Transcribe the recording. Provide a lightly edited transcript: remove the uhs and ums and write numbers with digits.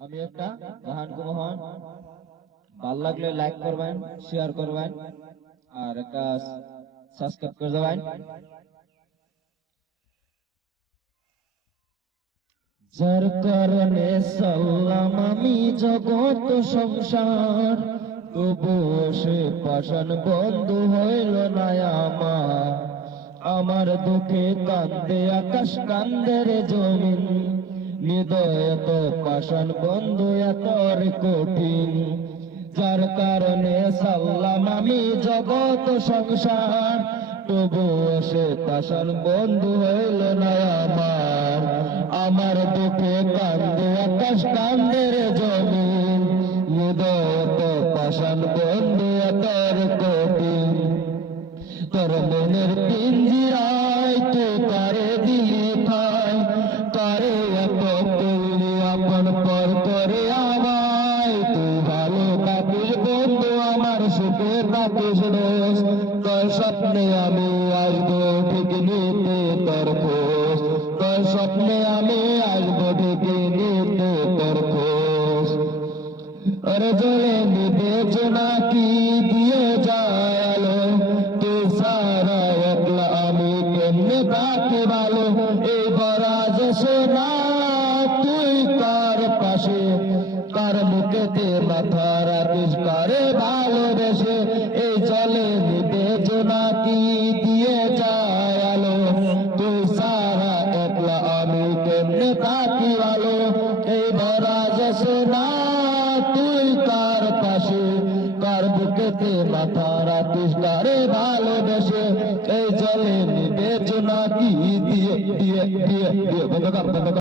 আমি একটা গান কমহন ভাল লাগলে লাইক করবেন, শেয়ার করবেন আর একটা সাবস্ক্রাইব করে দেবেন। যার কারণে সাল্লাম আমি জগৎ সংসার, তবুও সে পাষাণ বন্ধু হইল না আমার। আমার দুঃখে কান্দে আকাশ, কান্দে রে জমিন, হৃদয় এত পাষাণ বন্ধু এত কঠিন। যার কারণে সাল্লাম আমি জগৎ সংসার, তবুও সে পাষাণ বন্ধু হইল না আমার। আমার দুঃখে কান্দে আকাশ, কান্দে রে জমিন, হৃদয় এত পাষাণ বন্ধু এত কঠিন। তোর মনের পিঞ্জিরায় তুই তারে দিলি ঠাই, তারে এত করলি আপন পর করে আমায়। তুই ভালো থাকিস বন্ধু আমার, সুখে থাকিস রোজ। তোর স্বপ্নে আমি আসবো ঠিক নিতে তোর খোঁজ, তোর স্বপ্নে আমি আসবো ঠিক নিতে তোর খোঁজ। আরে জলে বিবেচনা কি দিয়ে যায় আলো, তুই সারা একলা আমি কেমনে থাকি ভালো। এই বরাজ সোনা তুই কার পাশে, কার মুখেতে মাথা রাখিস কারে ভালোবেসে। এই জলে বিবেচনা কি দিয়ে যায় আলো, তুই সারা একলা আমি কেমনে থাকি ভালো। এই বরাজ সোনা তুই কার পাশে, কার বুকেতে মাথা রাখিস কারে ভালোবেসে। এই জলে বিবেচনা কি দিয়ে দিয়ে দিয়ে দিয়ে